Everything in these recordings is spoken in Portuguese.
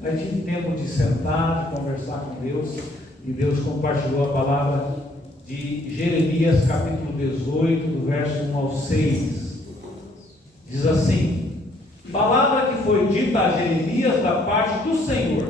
Aí tive tempo de sentar, de conversar com Deus, e Deus compartilhou a palavra de Jeremias, capítulo 18, do verso 1 ao 6. Diz assim: palavra que foi dita a Jeremias da parte do Senhor: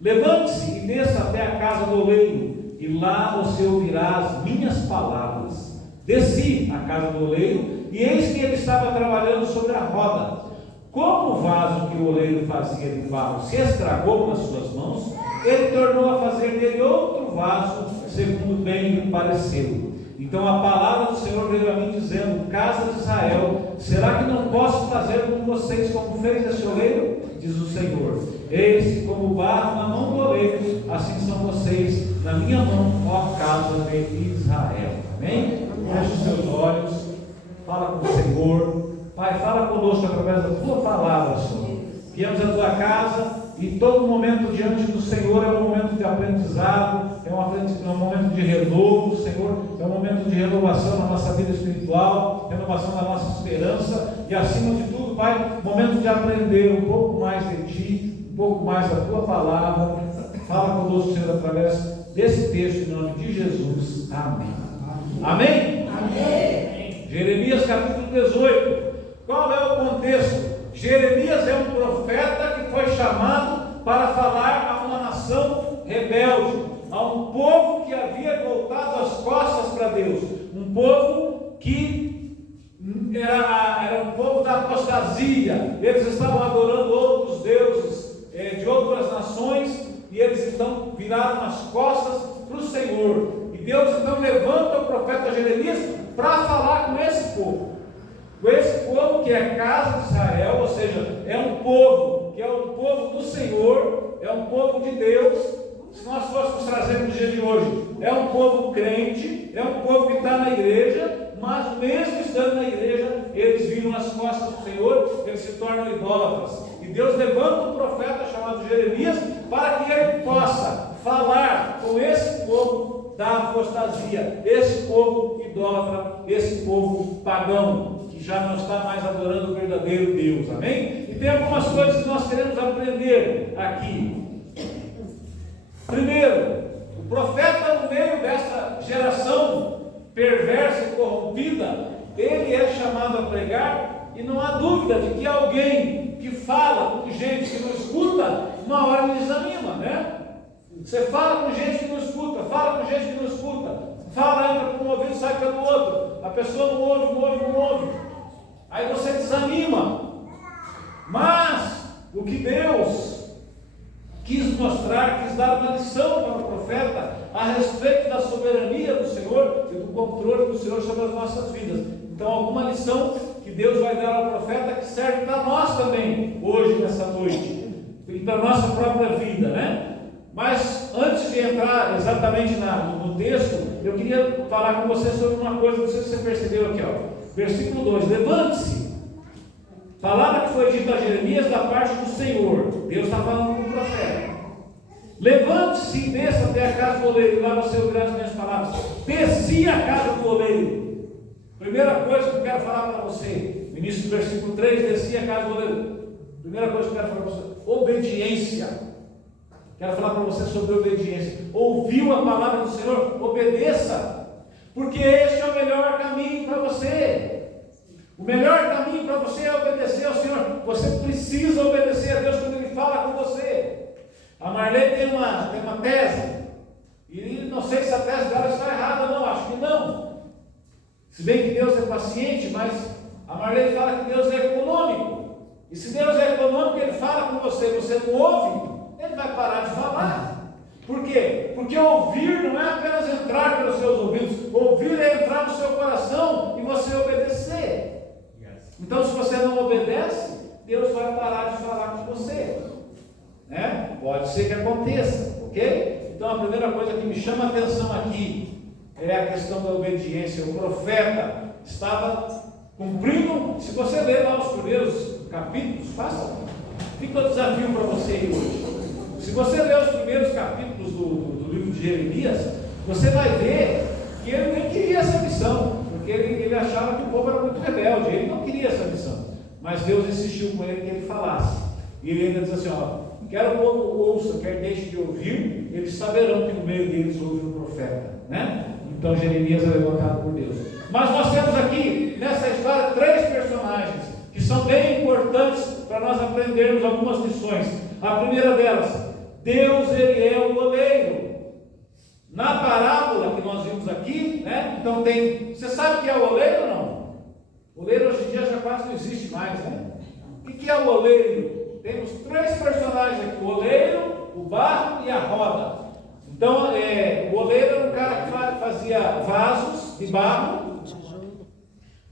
levante-se e desça até a casa do oleiro, e lá você ouvirá as minhas palavras. Desci à casa do oleiro, e eis que ele estava trabalhando sobre a roda. Como o vaso que o oleiro fazia de barro se estragou nas suas mãos, ele tornou a fazer dele outro vaso, segundo bem lhe pareceu. Então a palavra do Senhor veio a mim dizendo: casa de Israel, será que não posso fazer com vocês como fez esse oleiro? Diz o Senhor: eis que como barro na mão do oleiro, assim são vocês na minha mão, ó casa de Israel. Amém? Feche os seus olhos, fala com o Senhor. Pai, fala conosco através da tua palavra, Senhor. Viemos à tua casa e todo momento diante do Senhor é um momento de aprendizado, é um momento de renovo, Senhor, é um momento de renovação na nossa vida espiritual, renovação da nossa esperança e, acima de tudo, Pai, momento de aprender um pouco mais de Ti, um pouco mais da tua palavra. Fala conosco, Senhor, através desse texto, em nome de Jesus. Amém. Amém? Amém. Jeremias capítulo 18. Qual é o contexto? Jeremias é um profeta que foi chamado para falar a uma nação rebelde, a um povo que havia voltado as costas para Deus, um povo que era um povo da apostasia. Eles estavam adorando outros deuses de outras nações, e eles então viraram as costas para o Senhor. E Deus então levanta o profeta Jeremias para falar com esse povo. Com esse povo que é a casa de Israel, ou seja, é um povo que é o povo do Senhor, é um povo de Deus. Se nós fôssemos trazer no dia de hoje, é um povo crente, é um povo que está na igreja, mas mesmo estando na igreja, eles viram as costas do Senhor, eles se tornam idólatras. E Deus levanta um profeta chamado Jeremias para que ele possa falar com esse povo da apostasia, esse povo idólatra, esse povo pagão, que já não está mais adorando o verdadeiro Deus. Amém? E tem algumas coisas que nós queremos aprender aqui. Primeiro, o profeta, no meio dessa geração perversa e corrompida, ele é chamado a pregar, e não há dúvida de que alguém que fala com gente que não escuta, uma hora ele desanima, né? Você fala com gente que não escuta, fala com gente que não escuta, fala, entra por um ouvido e sai pelo outro, a pessoa não ouve, aí você desanima. Mas o que Deus quis mostrar, quis dar uma lição para o profeta a respeito da soberania do Senhor e do controle do Senhor sobre as nossas vidas. Então, alguma lição que Deus vai dar ao profeta que serve para nós também, hoje, nessa noite, e para a nossa própria vida, né? Mas antes de entrar exatamente no texto, eu queria falar com você sobre uma coisa, não sei se você percebeu aqui, ó. Versículo 2: levante-se. Palavra que foi dita a Jeremias da parte do Senhor. Deus está falando com o profeta. Levante-se e desça até a casa do oleiro, lá você ouvirá as minhas palavras. Desci a casa do oleiro. Primeira coisa que eu quero falar para você, no início do versículo 3, desci a casa do oleiro. Primeira coisa que eu quero falar para você: obediência. Quero falar para você sobre obediência. Ouviu a palavra do Senhor? Obedeça, porque este é o melhor caminho para você. O melhor caminho para você é obedecer ao Senhor. Você precisa obedecer a Deus quando Ele fala com você. A Marlene tem uma tese, e não sei se a tese dela está errada ou não, acho que não. Se bem que Deus é paciente, mas a Marlene fala que Deus é econômico. E se Deus é econômico, Ele fala com você, você não ouve, Ele vai parar de falar. Por quê? Porque ouvir não é apenas entrar pelos seus ouvidos. Ouvir é entrar no seu coração e você obedecer. Então, se você não obedece, Deus vai parar de falar com você, né? Pode ser que aconteça, ok? Então, a primeira coisa que me chama a atenção aqui é a questão da obediência. O profeta estava cumprindo. Se você ler lá os primeiros capítulos, faça. Fica o desafio para você aí hoje. Se você ler os primeiros capítulos do livro de Jeremias, você vai ver que ele nem queria essa missão, porque ele achava que o povo era muito rebelde, ele não queria essa missão, mas Deus insistiu com ele que ele falasse, e ele ainda diz assim, ó, quer o povo ouça, quer deixe de ouvir, eles saberão que no meio deles houve um profeta, né? Então Jeremias é levantado por Deus. Mas nós temos aqui, nessa história, 3 personagens, que são bem importantes para nós aprendermos algumas lições. A primeira delas, Deus, Ele é o oleiro. Na parábola que nós vimos aqui, né? Então tem, você sabe o que é o oleiro ou não? O oleiro hoje em dia já quase não existe mais, né? O que é o oleiro? Temos 3 personagens aqui: o oleiro, o barro e a roda. Então, o oleiro era um cara que fazia vasos de barro,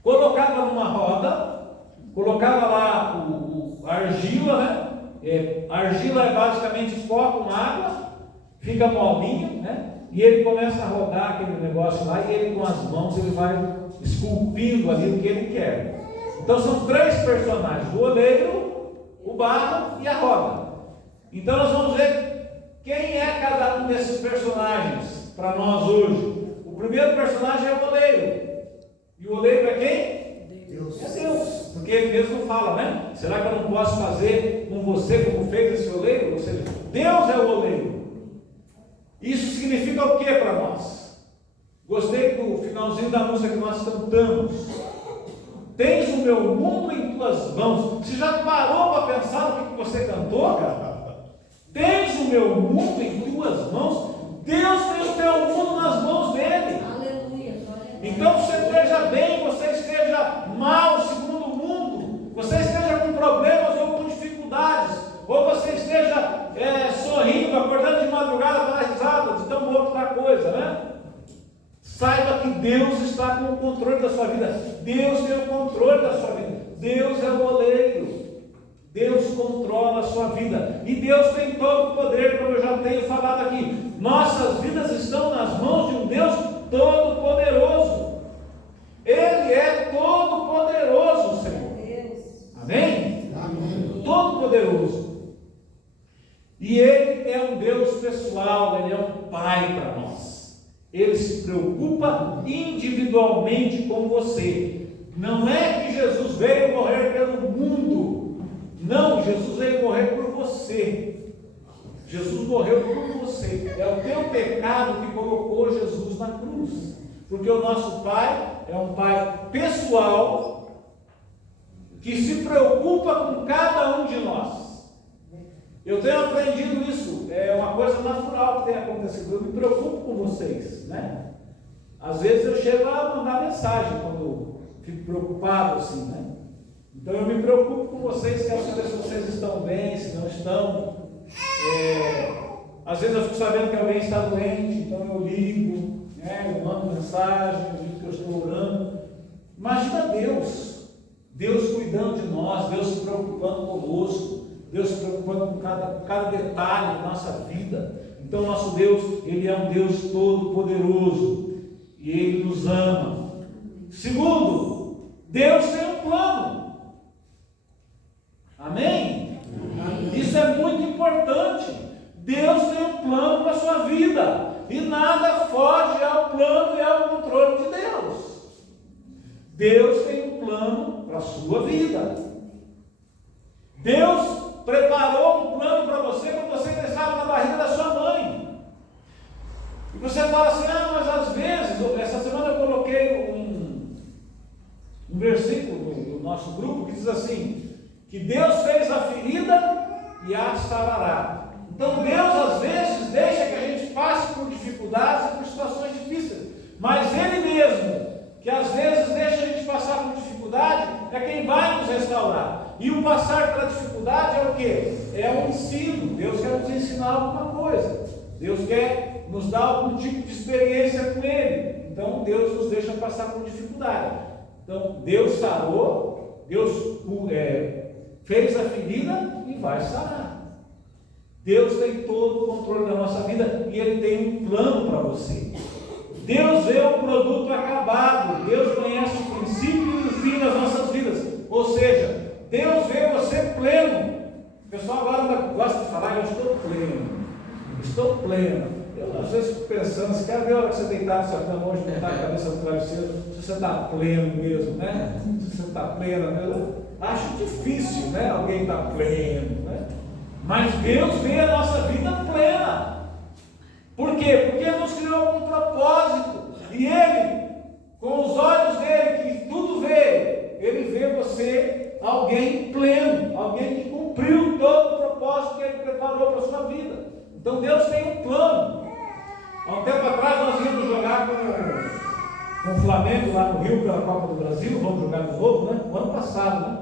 colocava numa roda, colocava lá a argila, né? A argila é basicamente pó com água, fica molinha, né? E ele começa a rodar aquele negócio lá, e ele com as mãos ele vai esculpindo ali o que ele quer. Então são 3 personagens: o oleiro, o barro e a roda. Então nós vamos ver quem é cada um desses personagens para nós hoje. O primeiro personagem é o oleiro. E o oleiro é quem? Deus. É Deus. Porque ele mesmo fala, né? Será que eu não posso fazer com você como fez esse oleiro? Ou seja, Deus é o oleiro. Isso significa o que para nós? Gostei do finalzinho da música que nós cantamos. Tens o meu mundo em tuas mãos. Você já parou para pensar no que você cantou, cara? Tens o meu mundo em tuas mãos. Deus tem o teu mundo nas mãos dele. Aleluia. Então você esteja bem, você esteja mal, segundo o mundo, você esteja com problemas ou com dificuldades, ou você esteja sorrindo, acordando de madrugada para dar risada, de tão outra coisa, né? Saiba que Deus está com o controle da sua vida. Deus tem o controle da sua vida. Deus é o oleiro. Deus controla a sua vida. E Deus tem todo o poder, como eu já tenho falado aqui. Nossas vidas estão nas mãos de um Deus todo-poderoso. Ele é todo-poderoso, Senhor. Amém? Amém. Todo-poderoso. E Ele é um Deus pessoal, Ele é um Pai para nós. Ele se preocupa individualmente com você. Não é que Jesus veio morrer pelo mundo. Não, Jesus veio morrer por você. Jesus morreu por você. É o teu pecado que colocou Jesus na cruz. Porque o nosso Pai é um Pai pessoal que se preocupa com cada um de nós. Eu tenho aprendido isso, é uma coisa natural que tem acontecido. Eu me preocupo com vocês, né? Às vezes eu chego a mandar mensagem quando eu fico preocupado assim, né? Então eu me preocupo com vocês, quero saber se vocês estão bem, se não estão. Às vezes eu fico sabendo que alguém está doente, então eu ligo, né? Eu mando mensagem, eu digo que eu estou orando. Imagina Deus cuidando de nós, Deus se preocupando conosco, Deus se preocupando com cada detalhe da nossa vida. Então nosso Deus, Ele é um Deus todo-poderoso e Ele nos ama. Segundo, Deus tem um plano. Amém? Isso é muito importante. Deus tem um plano para a sua vida e nada foge ao plano e ao controle de Deus. Deus tem um plano para a sua vida. Deus preparou um plano para você quando você ainda estava na barriga da sua mãe. E você fala assim: mas às vezes, essa semana eu coloquei um versículo no nosso grupo que diz assim: que Deus fez a ferida e a sarará. Então Deus às vezes deixa que a gente passe por dificuldades e por situações difíceis, mas Ele mesmo, que às vezes deixa a gente passar por dificuldade, é quem vai nos restaurar. E o passar pela dificuldade é o quê? É um ensino. Deus quer nos ensinar alguma coisa. Deus quer nos dar algum tipo de experiência com Ele. Então Deus nos deixa passar por dificuldade. Então Deus sarou, Deus fez a ferida e vai sarar. Deus tem todo o controle da nossa vida e Ele tem um plano para você. Deus vê o produto acabado. Deus conhece o princípio e o fim das nossas vidas. Ou seja, Deus vê você pleno. O pessoal agora gosta de falar: eu estou pleno. Estou pleno. Eu às vezes fico pensando, se quer ver a hora que você deitar no seu cama hoje, botar a cabeça no travesseiro, se você está pleno mesmo, né? Se você está pleno mesmo. Acho difícil, né? Alguém está pleno, né? Mas Deus vê a nossa vida plena. Por quê? Porque Ele nos criou com um propósito. E Ele, com os olhos dele, que tudo vê, Ele vê você alguém pleno, alguém que cumpriu todo o propósito que Ele preparou para a sua vida. Então Deus tem um plano. Há um tempo atrás nós íamos jogar com o Flamengo lá no Rio pela Copa do Brasil. Vamos jogar de novo, né? O ano passado, né?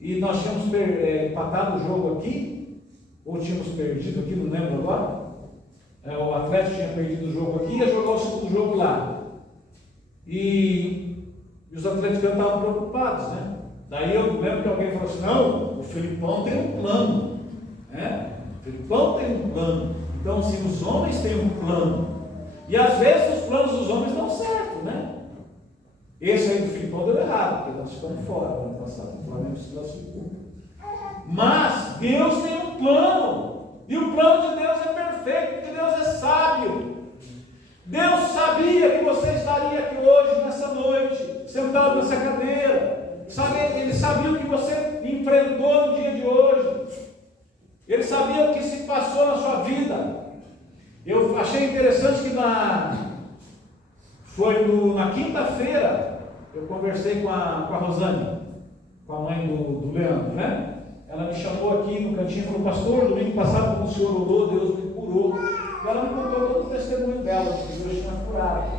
E nós tínhamos empatado o jogo aqui, ou tínhamos perdido aqui, não lembro agora. O Atlético tinha perdido o jogo aqui e ia jogar o segundo jogo lá. E os atleticanos estavam preocupados, né? Daí eu lembro que alguém falou assim: não, o Felipão tem um plano, né? O Felipão tem um plano. Então, se os homens têm um plano, e às vezes os planos dos homens dão certo, né? Esse aí do Felipão deu errado, porque nós ficamos fora no ano passado, o Flamengo se classificou. Mas Deus tem um plano, e o plano de Deus é perfeito, porque Deus é sábio. Deus sabia que você estaria aqui hoje, nessa noite, sentado nessa cadeira. Ele sabia o que você enfrentou no dia de hoje. Ele sabia o que se passou na sua vida. Eu achei interessante que na quinta-feira eu conversei com a Rosane, com a mãe do Leandro, né? Ela me chamou aqui no cantinho e falou: pastor, domingo passado, quando o senhor orou, Deus me curou. E ela me contou todo o testemunho dela, de que Deus tinha curado.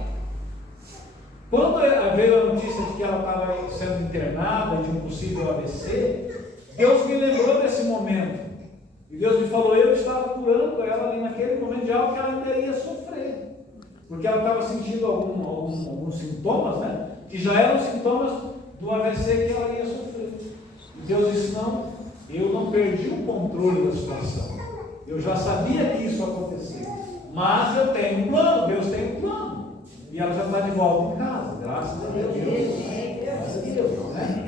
Quando veio a notícia de que ela estava sendo internada de um possível AVC, Deus me lembrou desse momento. E Deus me falou: eu estava curando ela ali naquele momento de algo que ela ainda ia sofrer. Porque ela estava sentindo alguns sintomas, né? Que já eram sintomas do AVC que ela ia sofrer. E Deus disse: não, eu não perdi o controle da situação. Eu já sabia que isso ia acontecer. Mas eu tenho um plano, Deus tem um plano. E ela já está de volta em casa, graças a Deus. Graças a Deus, né?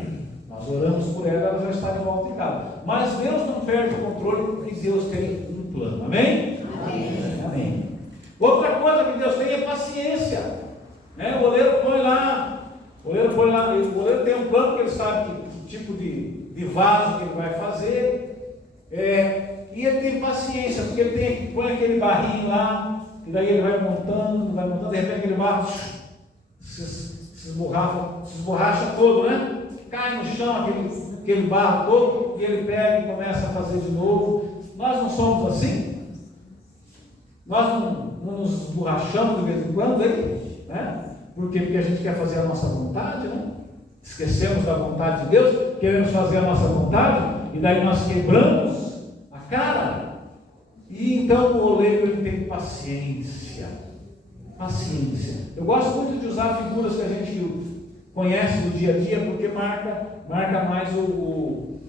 Nós oramos por ela, ela já está de volta em casa. Mas Deus não perde o controle, porque Deus tem um plano. Amém? Amém. Amém. Outra coisa que Deus tem é paciência. Né? O goleiro tem um plano, que ele sabe que tipo de vaso que ele vai fazer. E ele tem paciência, porque ele põe aquele barrinho lá, e daí ele vai montando, de repente aquele barro se esborracha todo, né? Cai no chão aquele barro todo, e ele pega e começa a fazer de novo. Nós não somos assim? Nós não nos esborrachamos de vez em quando, hein? Né? Por quê? Porque a gente quer fazer a nossa vontade, né? Esquecemos da vontade de Deus, queremos fazer a nossa vontade, e daí nós quebramos a cara. E então o oleiro, ele tem paciência. Paciência. Eu gosto muito de usar figuras que a gente conhece do dia a dia, porque marca mais o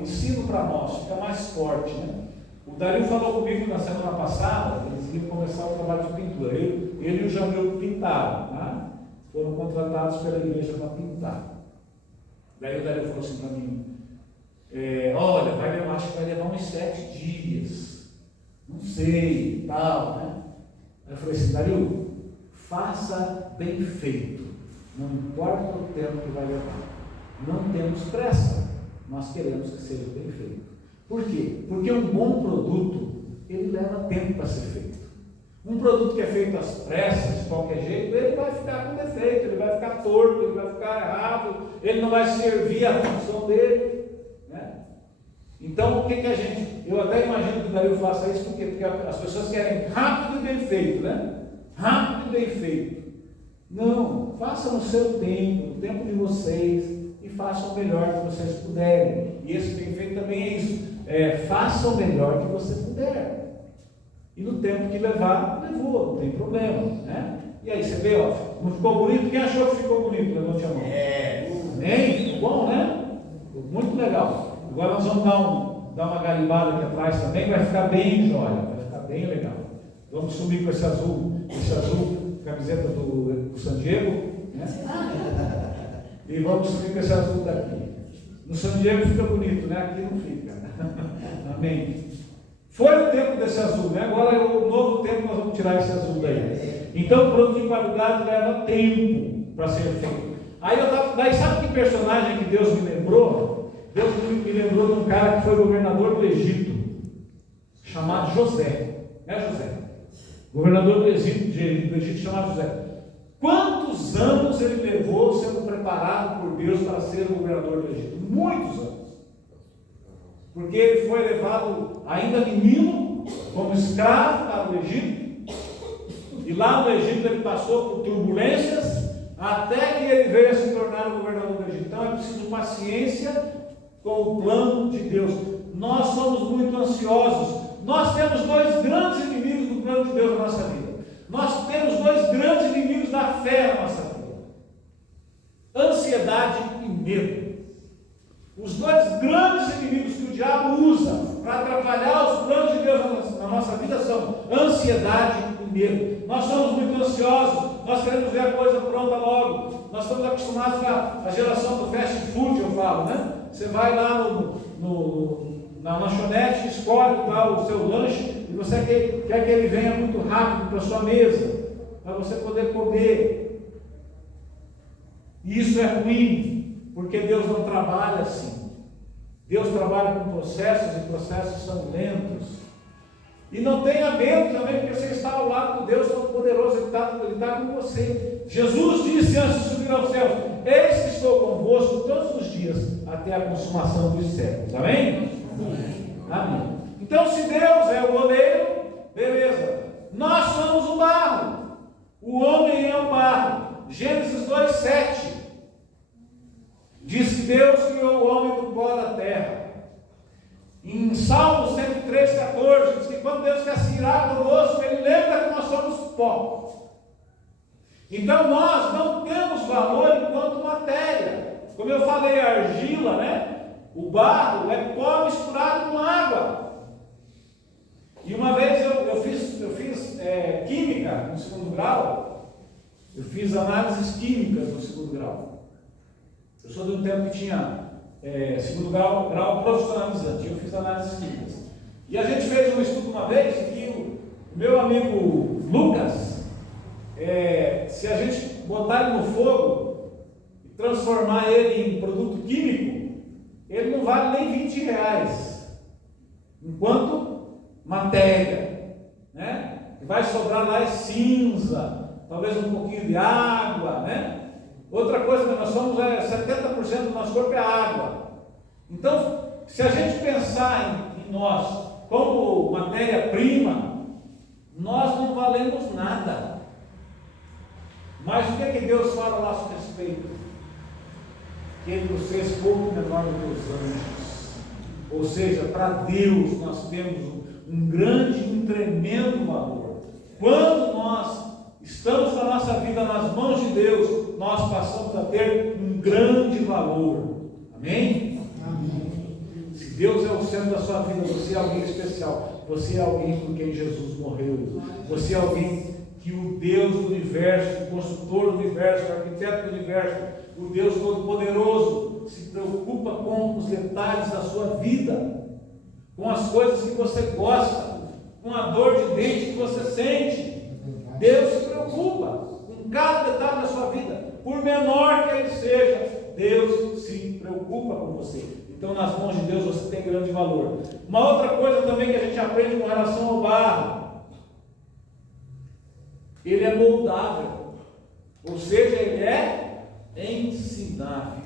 ensino para nós, fica mais forte, né? O Dario falou comigo na semana passada, eles iam começar o trabalho de pintura. Ele e o Jamil pintaram, tá? Foram contratados pela igreja para pintar. Daí o Dario falou assim para mim: olha, acho que vai levar uns 7 dias, não sei, tal, né? Aí eu falei assim: Dario, faça bem feito, não importa o tempo que vai levar, não temos pressa, nós queremos que seja bem feito. Por quê? Porque um bom produto, ele leva tempo para ser feito. Um produto que é feito às pressas, de qualquer jeito, ele vai ficar com defeito, ele vai ficar torto, ele vai ficar errado, ele não vai servir a função dele, né? Então, o que a gente... Eu até imagino que o Dario faça isso, porque as pessoas querem rápido e bem feito, né? Rápido e bem feito. Não, façam no seu tempo, no tempo de vocês, e façam o melhor que vocês puderem. E esse bem feito também é isso. Faça o melhor que você puder. E no tempo que levar, levou, não tem problema, né? E aí, você vê, ó, não ficou bonito? Quem achou que ficou bonito? Levante a mão. Amém? Ficou bom, né? Ficou muito legal. Agora nós vamos dar uma garimbada aqui atrás também, vai ficar bem jóia, vai ficar bem legal. Vamos subir com esse azul, camiseta do San Diego, né? E vamos subir com esse azul daqui. No San Diego fica bonito, né? Aqui não fica. Amém. Foi o tempo desse azul, né? Agora é o novo tempo, nós vamos tirar esse azul daí. Então o produto de qualidade leva tempo para ser feito. Daí sabe que personagem que Deus me lembrou? Deus me lembrou de um cara que foi governador do Egito, chamado José. É José. Governador do Egito chamado José. Quantos anos ele levou sendo preparado por Deus para ser o governador do Egito? Muitos anos. Porque ele foi levado ainda menino, como escravo para o Egito. E lá no Egito ele passou por turbulências, até que ele veio a se tornar o governador do Egito. Então é preciso paciência com o plano de Deus. Nós somos muito ansiosos. Nós temos dois grandes inimigos do plano de Deus na nossa vida. Nós temos dois grandes inimigos da fé na nossa vida: ansiedade e medo. Os dois grandes inimigos que o diabo usa para atrapalhar os planos de Deus na nossa vida são ansiedade e medo. Nós somos muito ansiosos, nós queremos ver a coisa pronta logo. Nós estamos acostumados com a geração do fast food, eu falo, né? Você vai lá na lanchonete, escolhe o seu lanche e você quer que ele venha muito rápido para a sua mesa, para você poder comer. E isso é ruim, porque Deus não trabalha assim. Deus trabalha com processos, e processos são lentos. E não tenha medo também, porque você está ao lado do Deus Todo-Poderoso, Ele está com você. Jesus disse antes de subir aos céus: eis que estou convosco todos os dias, até a consumação dos séculos. Amém? Amém. Então, se Deus é o oleiro, beleza. Nós somos o barro. O homem é o barro. Gênesis 2:7 diz que Deus criou o homem do pó da terra. Em Salmo 103:14 diz que quando Deus quer se irar conosco, Ele lembra que nós somos pó. Então nós não temos valor enquanto matéria. Como eu falei, a argila, né? O barro é pó misturado com água. E uma vez eu fiz química no segundo grau. Eu fiz análises químicas no segundo grau. Eu sou de um tempo que tinha segundo grau profissionalizante. Eu fiz análises químicas. E a gente fez um estudo uma vez que o meu amigo Lucas, se a gente botar ele no fogo e transformar ele em produto químico, ele não vale nem R$20, enquanto matéria, né? Que vai sobrar lá é cinza, talvez um pouquinho de água, né? Outra coisa que nós somos 70% do nosso corpo é água. Então, se a gente pensar em nós como matéria-prima, nós não valemos nada. Mas o que é que Deus fala lá a nosso respeito? Que Ele nos fez pouco menor do que os anjos. Ou seja, para Deus nós temos um grande, um tremendo valor. Quando nós estamos com a nossa vida nas mãos de Deus, nós passamos a ter um grande valor. Amém? Amém. Se Deus é o centro da sua vida, você é alguém especial. Você é alguém por quem Jesus morreu. Você é alguém que o Deus do universo, o construtor do universo, o arquiteto do universo, o Deus Todo-Poderoso, se preocupa com os detalhes da sua vida, com as coisas que você gosta, com a dor de dente que você sente. Deus se preocupa com cada detalhe da sua vida, por menor que ele seja. Deus se preocupa com você. Então, nas mãos de Deus você tem grande valor. Uma outra coisa também que a gente aprende com relação ao barro: ele é moldável, ou seja, ele é ensinável.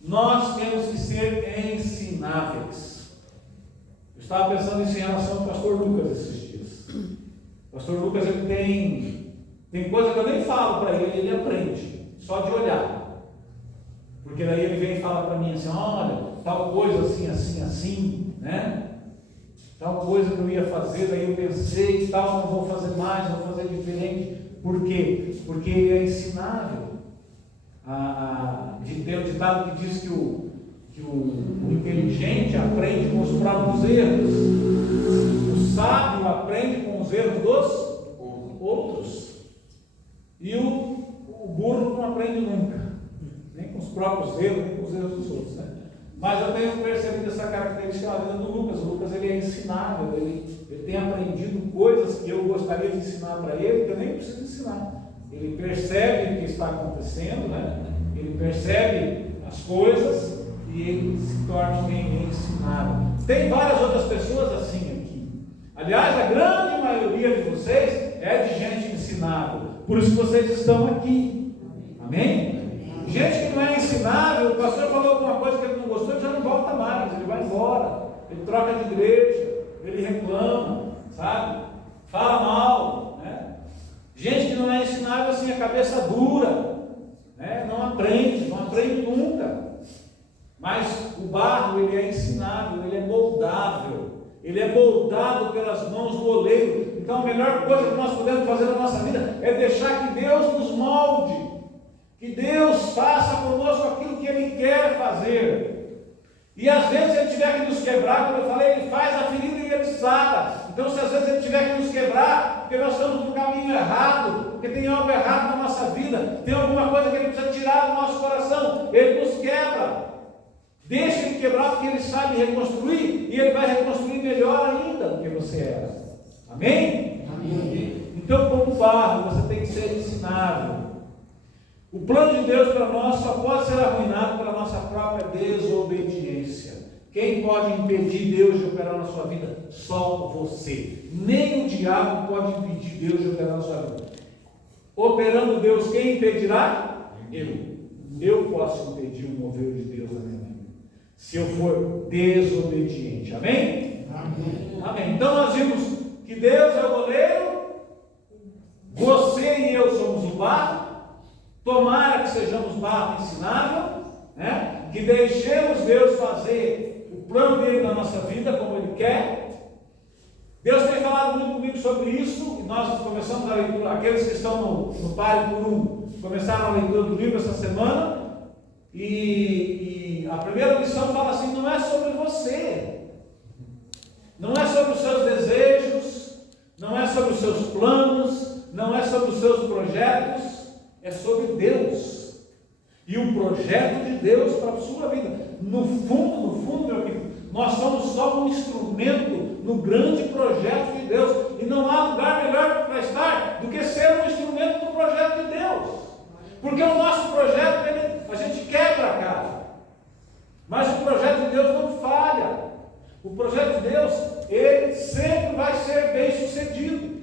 Nós temos que ser ensináveis. Eu estava pensando nisso em relação ao pastor Lucas esses dias. O pastor Lucas, ele tem coisa que eu nem falo para ele, ele aprende, só de olhar. Porque daí ele vem e fala para mim assim: olha, tal coisa assim, assim, assim, né? Tal coisa que eu ia fazer, daí eu pensei, tal, não vou fazer mais, vou fazer diferente. Por quê? Porque ele é ensinável. Tem um ditado que diz que o inteligente aprende com os próprios erros, o sábio aprende com os erros dos outros, e o burro não aprende nunca, nem com os próprios erros, nem com os erros dos outros, né? Mas eu tenho percebido essa característica na vida do Lucas. O Lucas, ele é ensinável, ele tem aprendido coisas que eu gostaria de ensinar para ele, que eu nem preciso ensinar. Ele percebe o que está acontecendo, né? Ele percebe as coisas, e ele se torna alguém ensinável. Tem várias outras pessoas assim aqui. Aliás, a grande maioria de vocês é de gente ensinável. Por isso que vocês estão aqui. Amém? Gente que não é ensinável, o pastor falou alguma coisa que ele não gostou, ele já não volta mais, ele vai embora, ele troca de igreja, ele reclama, sabe? Fala mal, né? Gente que não é ensinável assim, a cabeça dura, né? Não aprende nunca. Mas o barro, ele é ensinável, ele é moldável, ele é moldado pelas mãos do oleiro. Então a melhor coisa que nós podemos fazer na nossa vida é deixar que Deus nos molde, que Deus faça conosco aquilo que Ele quer fazer. E às vezes Ele tiver que nos quebrar, como eu falei, Ele faz a ferida e Ele sara. Então se às vezes Ele tiver que nos quebrar, porque nós estamos no caminho errado, porque tem algo errado na nossa vida, tem alguma coisa que Ele precisa tirar do nosso coração, Ele nos quebra. Deixa Ele quebrar, porque Ele sabe reconstruir, e Ele vai reconstruir melhor ainda do que você era. Amém? Amém. Então, como barro, você tem que ser ensinável. O plano de Deus para nós só pode ser arruinado pela nossa própria desobediência. Quem pode impedir Deus de operar na sua vida? Só você. Nem o diabo pode impedir Deus de operar na sua vida. Operando Deus, quem impedirá? Eu posso impedir o mover de Deus na minha vida, se eu for desobediente. Amém? Amém. Amém. Então nós vimos que Deus é o goleiro, você e eu somos o barro. Tomara que sejamos barro ensinável, né? Que deixemos Deus fazer o plano dele na nossa vida como Ele quer. Deus tem falado muito comigo sobre isso, e nós começamos a leitura, aqueles que estão no Pare por Um, começaram a leitura do livro essa semana, e a primeira lição fala assim: não é sobre você, não é sobre os seus desejos, não é sobre os seus planos, não é sobre os seus projetos, é sobre Deus e o projeto de Deus para a sua vida. No fundo, meu amigo, nós somos só um instrumento no grande projeto de Deus, e não há lugar melhor para estar do que ser um instrumento do projeto de Deus, porque o nosso projeto, a gente quebra a cara, mas o projeto de Deus não falha. O projeto de Deus, ele sempre vai ser bem sucedido.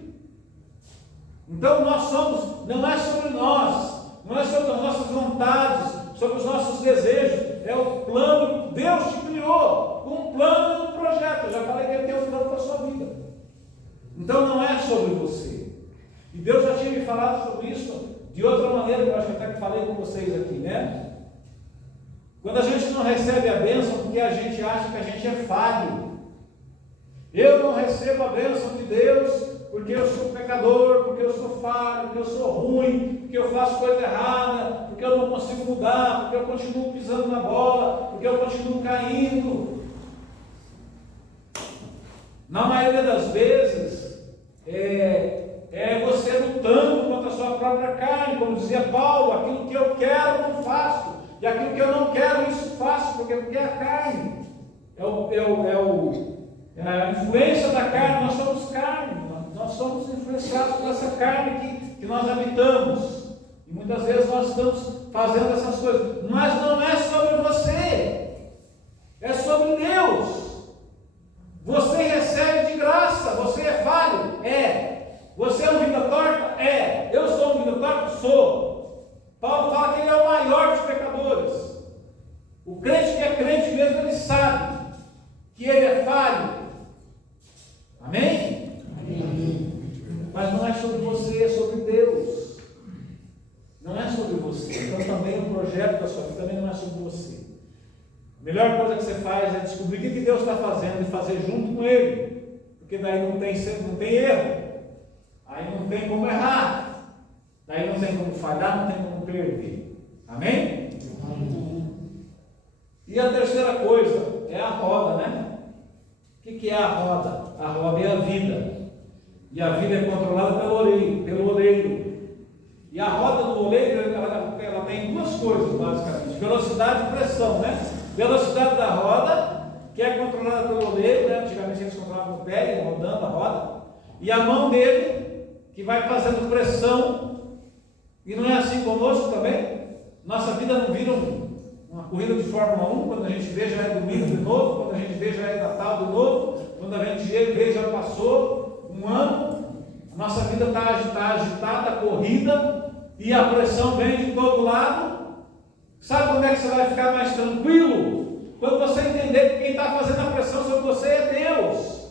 Então nós somos, não é sobre nós, não é sobre as nossas vontades, sobre os nossos desejos, é o plano. Deus te criou com um plano e um projeto. Eu já falei que Ele tem um plano para a sua vida. Então não é sobre você. E Deus já tinha me falado sobre isso de outra maneira, que eu acho que até que falei com vocês aqui, né? Quando a gente não recebe a bênção, porque a gente acha que a gente é falho. Eu não recebo a bênção de Deus porque eu sou pecador, porque eu sou falho, porque eu sou ruim, porque eu faço coisa errada, porque eu não consigo mudar, porque eu continuo pisando na bola, porque eu continuo caindo. Na maioria das vezes, é você lutando contra a sua própria carne, como dizia Paulo: aquilo que eu quero não faço, e aquilo que eu não quero, isso faço, porque é a carne, é a influência da carne. Nós somos carne, nós somos influenciados por essa carne que nós habitamos, e muitas vezes nós estamos fazendo essas coisas, mas não é sobre você, é sobre Deus. Você recebe de graça. Você é falho? É. Você é um vida torta? É. Eu sou um vida torta? Sou. Paulo fala que ele é o maior dos pecadores. O crente que é crente mesmo, ele sabe que ele é falho. Amém? Amém. Mas não é sobre você, é sobre Deus. Não é sobre você. Então também o projeto da sua vida também não é sobre você. A melhor coisa que você faz é descobrir o que Deus está fazendo e fazer junto com Ele, porque daí não tem erro, aí não tem como errar, daí não tem como falhar, não tem como perder. Amém? Amém. E a terceira coisa é a roda, né? O que é a roda? A roda é a vida, e a vida é controlada pelo oleiro. E a roda do oleiro, ela tem duas coisas basicamente: velocidade e pressão, né? Velocidade da roda, que é controlada pelo oleiro, né? Antigamente eles controlavam o pé, rodando a roda, e a mão dele, que vai fazendo pressão. E não é assim conosco também? Nossa vida não vira uma corrida de Fórmula 1, quando a gente vê já é domingo de novo, quando a gente vê já é Natal de novo, quando a gente vê já passou um ano, a nossa vida está agitada, corrida, e a pressão vem de todo lado. Sabe quando é que você vai ficar mais tranquilo? Quando você entender que quem está fazendo a pressão sobre você é Deus.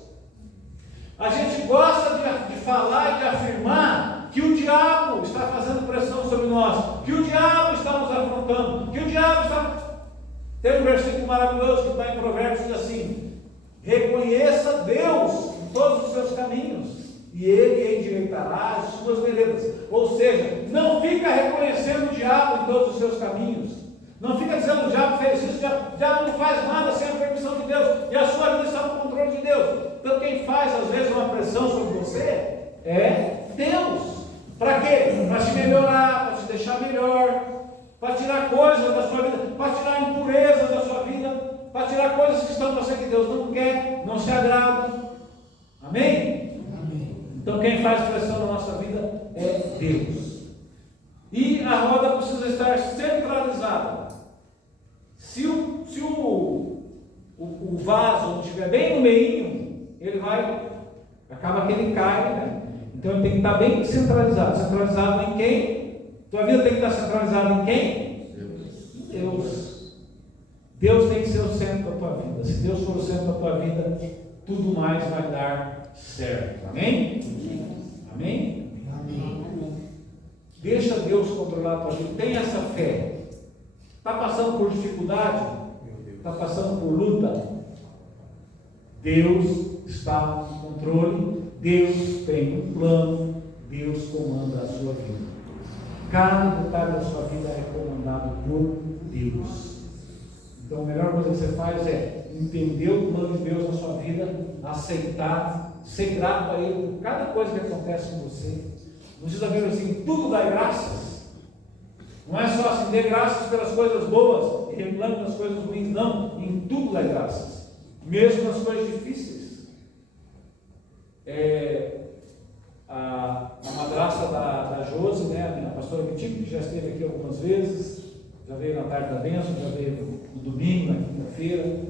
A gente gosta de falar e de afirmar que o diabo está fazendo pressão sobre nós, que o diabo está nos afrontando, que o diabo está... Tem um versículo maravilhoso que está em Provérbios, diz assim: reconheça Deus em todos os seus caminhos, e Ele endireitará as suas veredas. Ou seja, não fica reconhecendo o diabo em todos os seus caminhos, não fica dizendo o diabo fez isso, o diabo não faz nada sem a permissão de Deus, e a sua vida está no controle de Deus. Então quem faz às vezes uma pressão sobre você é Deus. Para quê? Para te melhorar, para te deixar melhor, para tirar coisas da sua vida, para tirar impurezas da sua vida, para tirar coisas que estão em você que Deus não quer, não se agrada. Amém? Amém. Então quem faz pressão na nossa vida é Deus. E a roda precisa estar centralizada. Se o vaso estiver bem no meio, ele vai, acaba que ele cai, né? Então ele tem que estar bem centralizado. Centralizado em quem? Tua vida tem que estar centralizada em quem? Deus. Deus tem que ser o centro da tua vida. Se Deus for o centro da tua vida, tudo mais vai dar certo. Amém? Amém? Amém. Deixa Deus controlar a tua vida. Tenha essa fé. Está passando por dificuldade? Está passando por luta? Deus está no controle. Deus tem um plano. Deus comanda a sua vida. Cada detalhe da sua vida é comandado por Deus. Então a melhor coisa que você faz é entender o plano de Deus na sua vida, aceitar, ser grato a Ele por cada coisa que acontece com você. Não precisa ver assim, tudo dá graças. Não é só assim, dê graças pelas coisas boas e reclame das coisas ruins, não. Em tudo dá graças, mesmo nas coisas difíceis. A madrasta da Josi, né, a pastora Bitico, que já esteve aqui algumas vezes, já veio na tarde da bênção, já veio no domingo, na quinta-feira.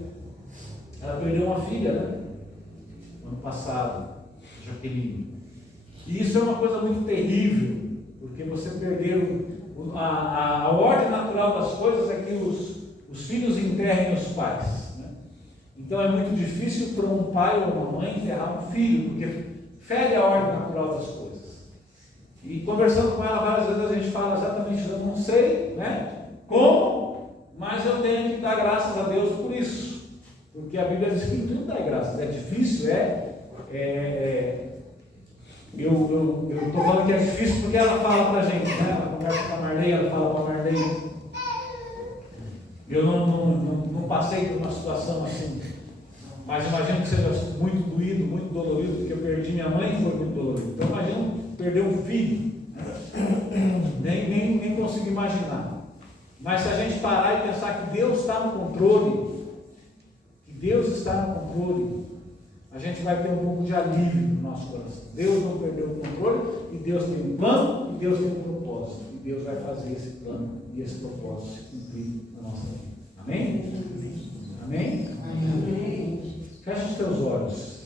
Ela perdeu uma filha, né, ano passado, Jaqueline. E isso é uma coisa muito terrível, porque você perdeu a ordem natural das coisas é que os filhos enterrem os pais, né? Então é muito difícil para um pai ou uma mãe enterrar um filho, porque fere a ordem natural das coisas. E conversando com ela várias vezes a gente fala exatamente isso. Eu não sei, né, como, mas eu tenho que dar graças a Deus por isso, porque a Bíblia diz que tudo dá graças. É difícil, eu estou falando que é difícil porque ela fala para a gente, né? Ela conversa com a Marley, ela fala para a Marley: eu não passei por uma situação assim, mas imagino que seja muito doído, muito dolorido, porque eu perdi minha mãe e foi muito dolorido. Então imagina perder um filho, nem consigo imaginar. Mas se a gente parar e pensar que Deus está no controle, a gente vai ter um pouco de alívio no nosso coração. Deus não perdeu o controle, e Deus tem um plano, e Deus tem um propósito, e Deus vai fazer esse plano e esse propósito se cumprir na nossa vida. Amém? Amém? Amém? Feche os teus olhos.